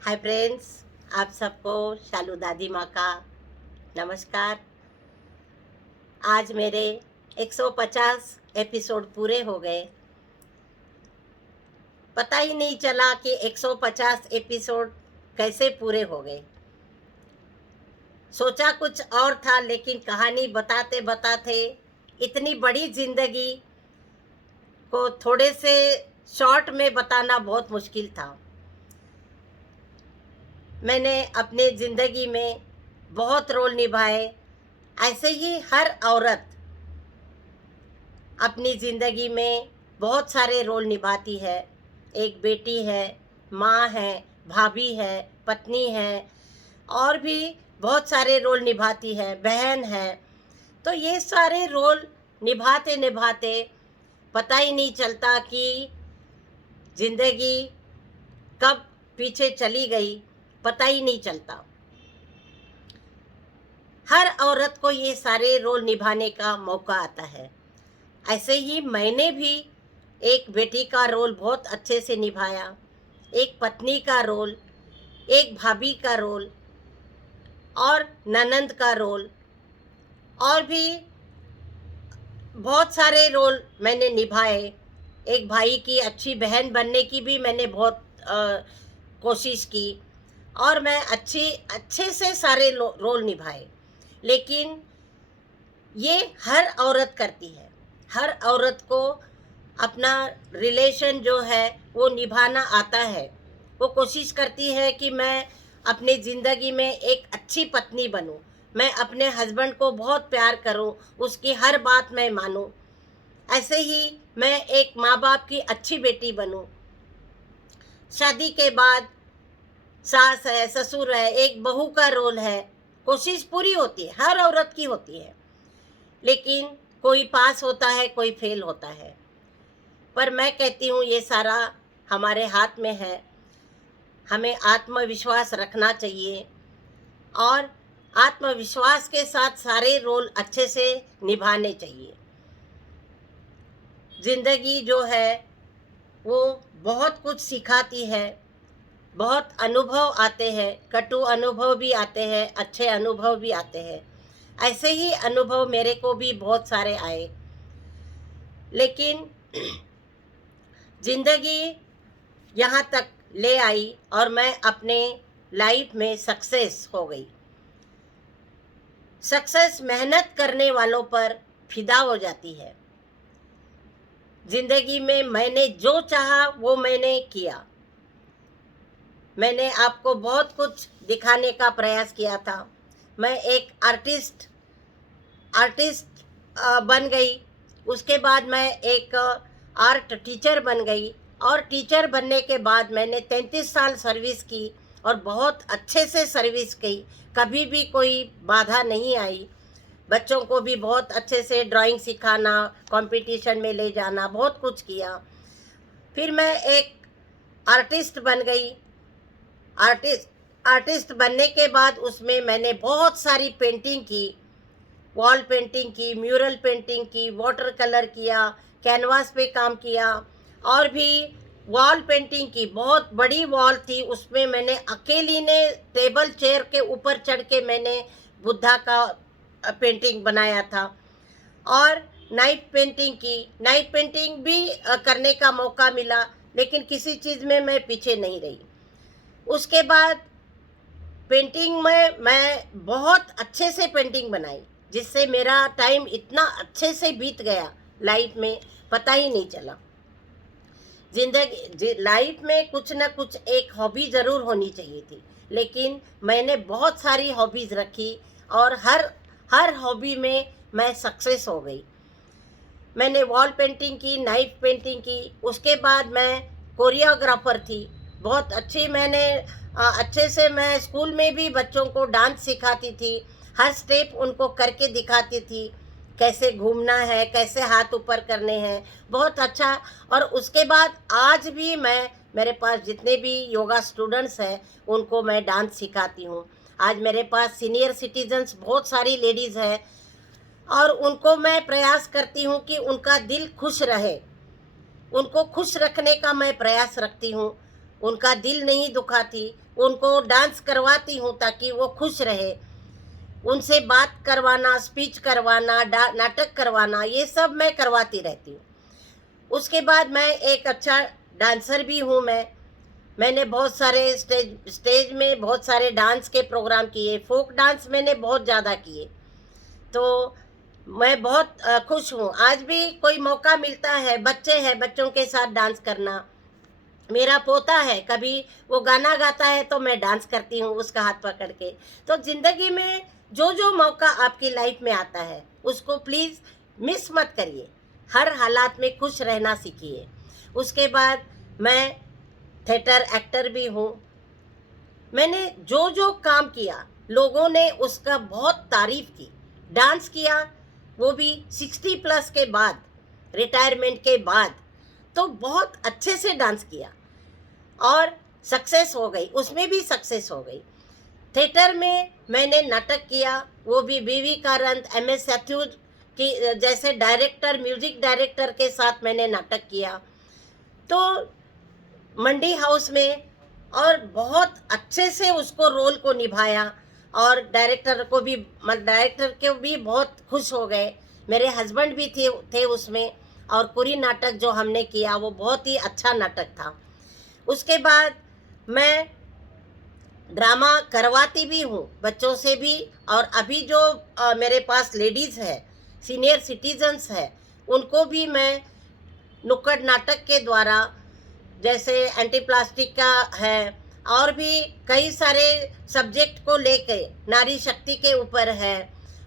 Hi friends, आप सबको शालू दादी माँ का नमस्कार। आज मेरे 150 एपिसोड पूरे हो गए। पता ही नहीं चला कि 150 एपिसोड कैसे पूरे हो गए। सोचा कुछ और था, लेकिन कहानी बताते बताते इतनी बड़ी जिंदगी को थोड़े से शॉर्ट में बताना बहुत मुश्किल था। मैंने अपने ज़िंदगी में बहुत रोल निभाए। ऐसे ही हर औरत अपनी ज़िंदगी में बहुत सारे रोल निभाती है। एक बेटी है, माँ है, भाभी है, पत्नी है, और भी बहुत सारे रोल निभाती है, बहन है। तो ये सारे रोल निभाते निभाते पता ही नहीं चलता कि ज़िंदगी कब पीछे चली गई, पता ही नहीं चलता। हर औरत को ये सारे रोल निभाने का मौका आता है। ऐसे ही मैंने भी एक बेटी का रोल बहुत अच्छे से निभाया, एक पत्नी का रोल, एक भाभी का रोल और ननंद का रोल, और भी बहुत सारे रोल मैंने निभाए। एक भाई की अच्छी बहन बनने की भी मैंने बहुत कोशिश की, और मैं अच्छे से सारे रोल निभाए। लेकिन ये हर औरत करती है। हर औरत को अपना रिलेशन जो है वो निभाना आता है। वो कोशिश करती है कि मैं अपनी ज़िंदगी में एक अच्छी पत्नी बनूं, मैं अपने हस्बैंड को बहुत प्यार करूं, उसकी हर बात मैं मानूं। ऐसे ही मैं एक माँ बाप की अच्छी बेटी बनूं। शादी के बाद सास है, ससुर है, एक बहू का रोल है। कोशिश पूरी होती है, हर औरत की होती है, लेकिन कोई पास होता है, कोई फेल होता है। पर मैं कहती हूँ ये सारा हमारे हाथ में है। हमें आत्मविश्वास रखना चाहिए, और आत्मविश्वास के साथ सारे रोल अच्छे से निभाने चाहिए। ज़िंदगी जो है वो बहुत कुछ सिखाती है। बहुत अनुभव आते हैं, कटु अनुभव भी आते हैं, अच्छे अनुभव भी आते हैं। ऐसे ही अनुभव मेरे को भी बहुत सारे आए, लेकिन ज़िंदगी यहाँ तक ले आई और मैं अपने लाइफ में सक्सेस हो गई। सक्सेस मेहनत करने वालों पर फिदा हो जाती है। ज़िंदगी में मैंने जो चाहा वो मैंने किया। मैंने आपको बहुत कुछ दिखाने का प्रयास किया था। मैं एक आर्टिस्ट बन गई। उसके बाद मैं एक आर्ट टीचर बन गई, और टीचर बनने के बाद मैंने 33 साल सर्विस की, और बहुत अच्छे से सर्विस की। कभी भी कोई बाधा नहीं आई। बच्चों को भी बहुत अच्छे से ड्राइंग सिखाना, कंपटीशन में ले जाना, बहुत कुछ किया। फिर मैं एक आर्टिस्ट बन गई। आर्टिस्ट बनने के बाद उसमें मैंने बहुत सारी पेंटिंग की, वॉल पेंटिंग की, म्यूरल पेंटिंग की, वाटर कलर किया, कैनवास पे काम किया, और भी वॉल पेंटिंग की। बहुत बड़ी वॉल थी, उसमें मैंने अकेली ने टेबल चेयर के ऊपर चढ़ के मैंने बुद्धा का पेंटिंग बनाया था। और नाइट पेंटिंग की। नाइट पेंटिंग भी करने का मौका मिला, लेकिन किसी चीज़ में मैं पीछे नहीं रही। उसके बाद पेंटिंग में मैं बहुत अच्छे से पेंटिंग बनाई, जिससे मेरा टाइम इतना अच्छे से बीत गया लाइफ में, पता ही नहीं चला। लाइफ में कुछ ना कुछ एक हॉबी ज़रूर होनी चाहिए थी, लेकिन मैंने बहुत सारी हॉबीज़ रखी, और हर हॉबी में मैं सक्सेस हो गई। मैंने वॉल पेंटिंग की, नाइफ पेंटिंग की। उसके बाद मैं कोरियोग्राफर थी। बहुत अच्छी मैंने अच्छे से मैं स्कूल में भी बच्चों को डांस सिखाती थी। हर स्टेप उनको करके दिखाती थी, कैसे घूमना है, कैसे हाथ ऊपर करने हैं, बहुत अच्छा। और उसके बाद आज भी मेरे पास जितने भी योगा स्टूडेंट्स हैं उनको मैं डांस सिखाती हूँ। आज मेरे पास सीनियर सिटीजन्स बहुत सारी लेडीज़ हैं, और उनको मैं प्रयास करती हूँ कि उनका दिल खुश रहे। उनको खुश रखने का मैं प्रयास रखती हूँ। उनका दिल नहीं दुखाती, उनको डांस करवाती हूँ ताकि वो खुश रहे। उनसे बात करवाना, स्पीच करवाना, नाटक करवाना, ये सब मैं करवाती रहती हूँ। उसके बाद मैं एक अच्छा डांसर भी हूँ। मैंने बहुत सारे स्टेज में बहुत सारे डांस के प्रोग्राम किए, फोक डांस मैंने बहुत ज़्यादा किए। तो मैं बहुत खुश हूँ। आज भी कोई मौका मिलता है, बच्चे हैं, बच्चों के साथ डांस करना। मेरा पोता है, कभी वो गाना गाता है तो मैं डांस करती हूँ उसका हाथ पकड़ के। तो ज़िंदगी में जो जो मौका आपकी लाइफ में आता है उसको प्लीज़ मिस मत करिए। हर हालात में खुश रहना सीखिए। उसके बाद मैं थिएटर एक्टर भी हूँ। मैंने जो जो काम किया लोगों ने उसका बहुत तारीफ की। डांस किया, वो भी 60+ के बाद, रिटायरमेंट के बाद, तो बहुत अच्छे से डांस किया और सक्सेस हो गई, उसमें भी सक्सेस हो गई। थिएटर में मैंने नाटक किया, वो भी बीवी कारंत, MS सैथ्यू की जैसे डायरेक्टर, म्यूजिक डायरेक्टर के साथ मैंने नाटक किया। तो मंडी हाउस में, और बहुत अच्छे से उसको रोल को निभाया और डायरेक्टर को भी बहुत खुश हो गए। मेरे हस्बैंड भी थे उसमें। और पूरी नाटक जो हमने किया वो बहुत ही अच्छा नाटक था। उसके बाद मैं ड्रामा करवाती भी हूँ बच्चों से भी। और अभी जो मेरे पास लेडीज़ है, सीनियर सिटीजन्स है, उनको भी मैं नुक्कड़ नाटक के द्वारा, जैसे एंटी प्लास्टिक का है, और भी कई सारे सब्जेक्ट को लेके, नारी शक्ति के ऊपर है,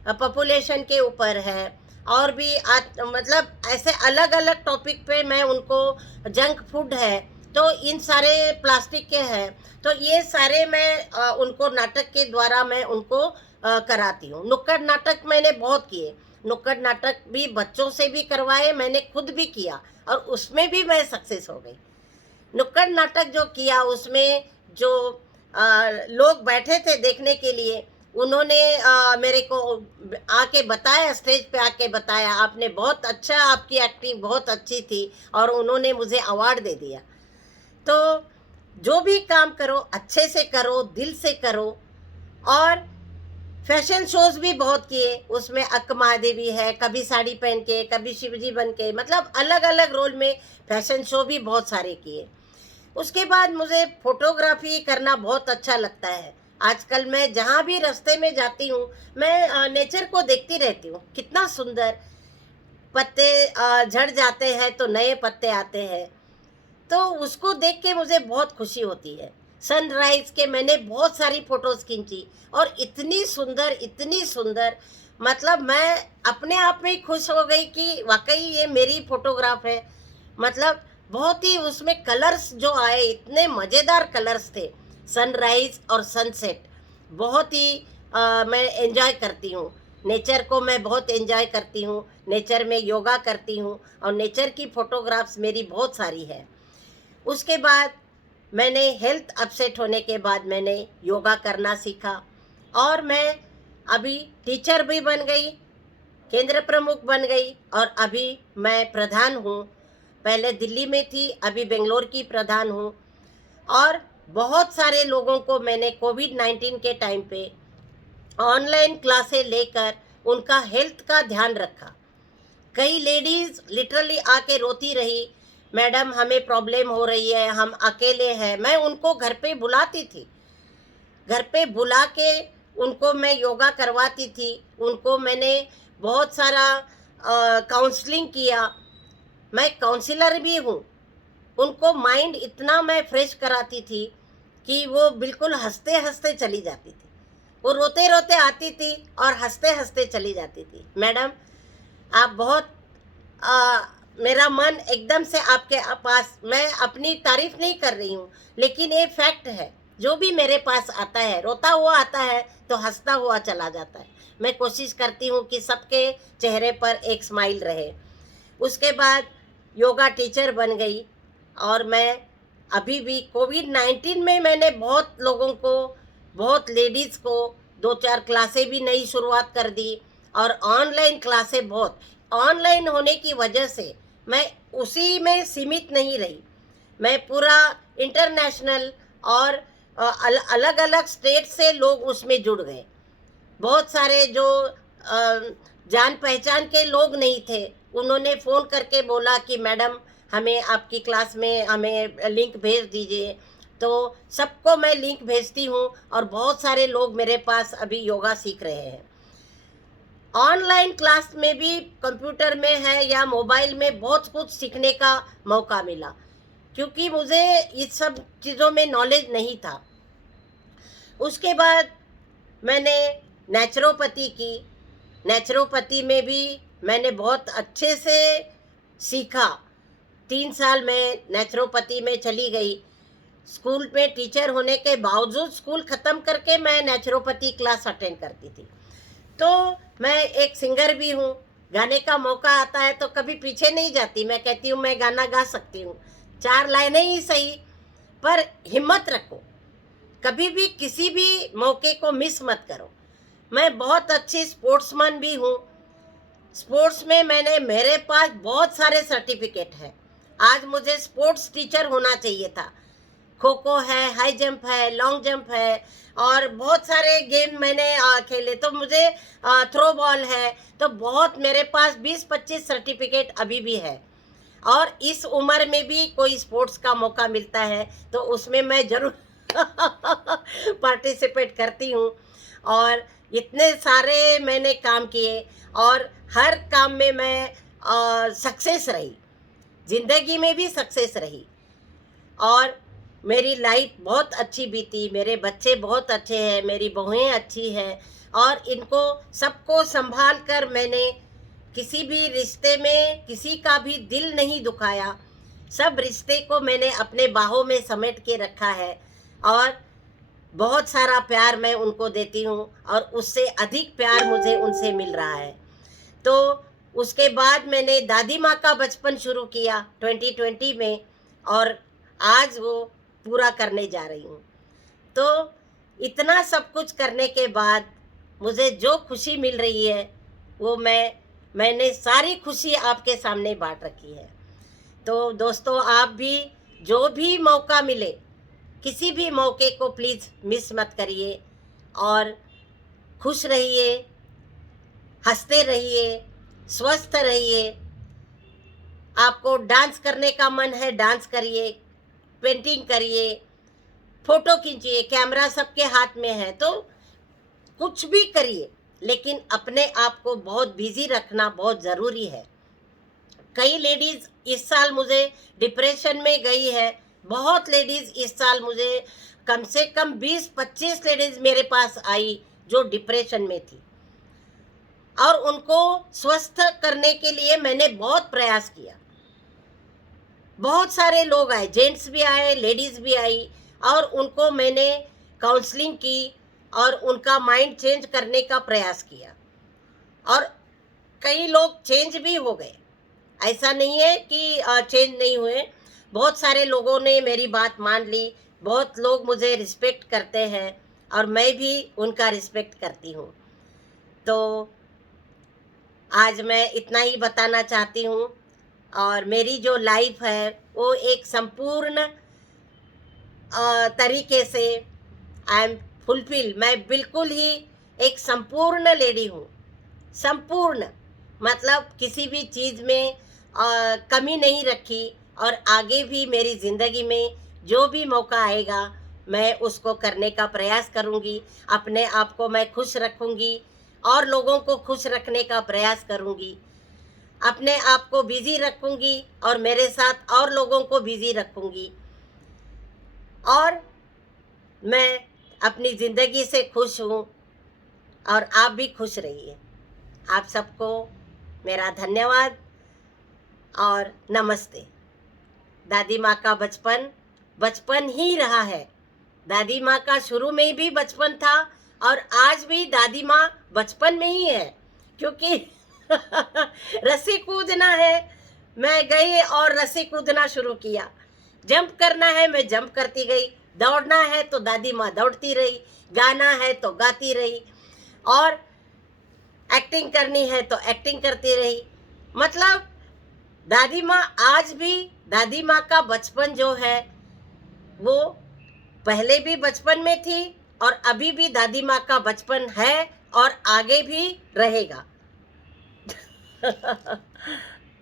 पॉपुलेशन के ऊपर है, और भी मतलब ऐसे अलग अलग टॉपिक पे मैं उनको, जंक फूड है तो इन सारे प्लास्टिक के हैं, तो ये सारे मैं उनको नाटक के द्वारा मैं उनको कराती हूँ। नुक्कड़ नाटक मैंने बहुत किए। नुक्कड़ नाटक भी बच्चों से भी करवाए, मैंने खुद भी किया और उसमें भी मैं सक्सेस हो गई। नुक्कड़ नाटक जो किया उसमें जो लोग बैठे थे देखने के लिए, उन्होंने मेरे को आके बताया, स्टेज पे आके बताया, आपने बहुत अच्छा, आपकी एक्टिंग बहुत अच्छी थी, और उन्होंने मुझे अवार्ड दे दिया। तो जो भी काम करो अच्छे से करो, दिल से करो। और फैशन शोज भी बहुत किए, उसमें अक्क महादेवी है, कभी साड़ी पहन के, कभी शिवजी बन के, मतलब अलग अलग रोल में फैशन शो भी बहुत सारे किए। उसके बाद मुझे फोटोग्राफी करना बहुत अच्छा लगता है। आजकल मैं जहाँ भी रास्ते में जाती हूँ, मैं नेचर को देखती रहती हूँ, कितना सुंदर पत्ते झड़ जाते हैं तो नए पत्ते आते हैं, तो उसको देख के मुझे बहुत खुशी होती है। सनराइज के मैंने बहुत सारी फोटोज खींची और इतनी सुंदर, मतलब मैं अपने आप में ही खुश हो गई कि वाकई ये मेरी फोटोग्राफ है। मतलब बहुत ही उसमें कलर्स जो आए, इतने मज़ेदार कलर्स थे, सनराइज और सनसेट। बहुत ही मैं एंजॉय करती हूँ। नेचर को मैं बहुत एंजॉय करती हूँ, नेचर में योगा करती हूँ, और नेचर की फ़ोटोग्राफ्स मेरी बहुत सारी है। उसके बाद मैंने हेल्थ अपसेट होने के बाद मैंने योगा करना सीखा, और मैं अभी टीचर भी बन गई, केंद्र प्रमुख बन गई, और अभी मैं प्रधान हूँ। पहले दिल्ली में थी, अभी बेंगलोर की प्रधान हूँ। और बहुत सारे लोगों को मैंने कोविड-19 के टाइम पे ऑनलाइन क्लासें लेकर उनका हेल्थ का ध्यान रखा। कई लेडीज़ लिटरली आके रोती रही, मैडम हमें प्रॉब्लम हो रही है, हम अकेले हैं। मैं उनको घर पे बुलाती थी, घर पे बुला के उनको मैं योगा करवाती थी। उनको मैंने बहुत सारा काउंसलिंग किया, मैं काउंसलर भी हूँ। उनको माइंड इतना मैं फ्रेश कराती थी कि वो बिल्कुल हंसते हंसते चली जाती थी। वो रोते रोते आती थी और हंसते हंसते चली जाती थी। मैडम आप बहुत मेरा मन एकदम से आपके पास, मैं अपनी तारीफ नहीं कर रही हूँ, लेकिन ये फैक्ट है। जो भी मेरे पास आता है, रोता हुआ आता है तो हंसता हुआ चला जाता है। मैं कोशिश करती हूँ कि सबके चेहरे पर एक स्माइल रहे। उसके बाद योगा टीचर बन गई, और मैं अभी भी कोविड-19 में मैंने बहुत लोगों को, बहुत लेडीज़ को 2-4 क्लासें भी नई शुरुआत कर दी, और ऑनलाइन क्लासें बहुत। ऑनलाइन होने की वजह से मैं उसी में सीमित नहीं रही, मैं पूरा इंटरनेशनल और अलग अलग स्टेट से लोग उसमें जुड़ गए। बहुत सारे जो जान पहचान के लोग नहीं थे, उन्होंने फ़ोन करके बोला कि मैडम हमें आपकी क्लास में हमें लिंक भेज दीजिए। तो सबको मैं लिंक भेजती हूँ और बहुत सारे लोग मेरे पास अभी योगा सीख रहे हैं। ऑनलाइन क्लास में भी कंप्यूटर में है या मोबाइल में बहुत कुछ सीखने का मौका मिला, क्योंकि मुझे इस सब चीज़ों में नॉलेज नहीं था। उसके बाद मैंने नेचुरोपैथी की। नेचुरोपैथी में भी मैंने बहुत अच्छे से सीखा। 3 साल मैं नेचुरोपैथी में चली गई। स्कूल में टीचर होने के बावजूद स्कूल ख़त्म करके मैं नेचुरोपैथी क्लास अटेंड करती थी। तो मैं एक सिंगर भी हूँ। गाने का मौका आता है तो कभी पीछे नहीं जाती, मैं कहती हूँ मैं गाना गा सकती हूँ, 4 लाइनें ही सही, पर हिम्मत रखो, कभी भी किसी भी मौके को मिस मत करो। मैं बहुत अच्छी स्पोर्ट्समैन भी हूँ। स्पोर्ट्स में मेरे पास बहुत सारे सर्टिफिकेट हैं। आज मुझे स्पोर्ट्स टीचर होना चाहिए था। खो खो है, हाई जंप है, लॉन्ग जंप है और बहुत सारे गेम मैंने खेले। तो मुझे थ्रो बॉल है, तो बहुत मेरे पास 20-25 सर्टिफिकेट अभी भी है। और इस उम्र में भी कोई स्पोर्ट्स का मौका मिलता है तो उसमें मैं ज़रूर पार्टिसिपेट करती हूँ। और इतने सारे मैंने काम किए और हर काम में मैं सक्सेस रही, ज़िंदगी में भी सक्सेस रही और मेरी लाइफ बहुत अच्छी बीती। मेरे बच्चे बहुत अच्छे हैं, मेरी बहुएं अच्छी हैं और इनको सबको संभाल कर मैंने किसी भी रिश्ते में किसी का भी दिल नहीं दुखाया। सब रिश्ते को मैंने अपने बाहों में समेट के रखा है और बहुत सारा प्यार मैं उनको देती हूँ और उससे अधिक प्यार मुझे उनसे मिल रहा है। तो उसके बाद मैंने दादी माँ का बचपन शुरू किया 2020 में और आज वो पूरा करने जा रही हूँ। तो इतना सब कुछ करने के बाद मुझे जो खुशी मिल रही है वो मैंने सारी खुशी आपके सामने बांट रखी है। तो दोस्तों, आप भी जो भी मौका मिले, किसी भी मौके को प्लीज़ मिस मत करिए और खुश रहिए, हंसते रहिए, स्वस्थ रहिए। आपको डांस करने का मन है, डांस करिए, पेंटिंग करिए, फोटो खींचिए, कैमरा सबके हाथ में है तो कुछ भी करिए, लेकिन अपने आप को बहुत बिजी रखना बहुत ज़रूरी है। कई लेडीज़ इस साल मुझे डिप्रेशन में गई है। बहुत लेडीज़ इस साल मुझे कम से कम 20-25 लेडीज़ मेरे पास आई जो डिप्रेशन में थी और उनको स्वस्थ करने के लिए मैंने बहुत प्रयास किया। बहुत सारे लोग आए, जेंट्स भी आए, लेडीज़ भी आई और उनको मैंने काउंसलिंग की और उनका माइंड चेंज करने का प्रयास किया और कई लोग चेंज भी हो गए। ऐसा नहीं है कि चेंज नहीं हुए। बहुत सारे लोगों ने मेरी बात मान ली। बहुत लोग मुझे रिस्पेक्ट करते हैं और मैं भी उनका रिस्पेक्ट करती हूँ। तो आज मैं इतना ही बताना चाहती हूँ और मेरी जो लाइफ है वो एक संपूर्ण तरीके से आई एम फुलफिल। मैं बिल्कुल ही एक संपूर्ण लेडी हूँ। संपूर्ण मतलब किसी भी चीज़ में कमी नहीं रखी और आगे भी मेरी ज़िंदगी में जो भी मौका आएगा मैं उसको करने का प्रयास करूँगी। अपने आप को मैं खुश रखूँगी और लोगों को खुश रखने का प्रयास करूँगी। अपने आप को बिज़ी रखूँगी और मेरे साथ और लोगों को बिज़ी रखूँगी और मैं अपनी ज़िंदगी से खुश हूँ और आप भी खुश रहिए। आप सबको मेरा धन्यवाद और नमस्ते। दादी माँ का बचपन बचपन ही रहा है। दादी माँ का शुरू में भी बचपन था और आज भी दादी माँ बचपन में ही है, क्योंकि रस्सी कूदना है, मैं गई और रस्सी कूदना शुरू किया। जंप करना है, मैं जंप करती गई। दौड़ना है तो दादी माँ दौड़ती रही, गाना है तो गाती रही और एक्टिंग करनी है तो एक्टिंग करती रही। मतलब दादी माँ आज भी, दादी माँ का बचपन जो है वो पहले भी बचपन में थी और अभी भी दादी माँ का बचपन है और आगे भी रहेगा।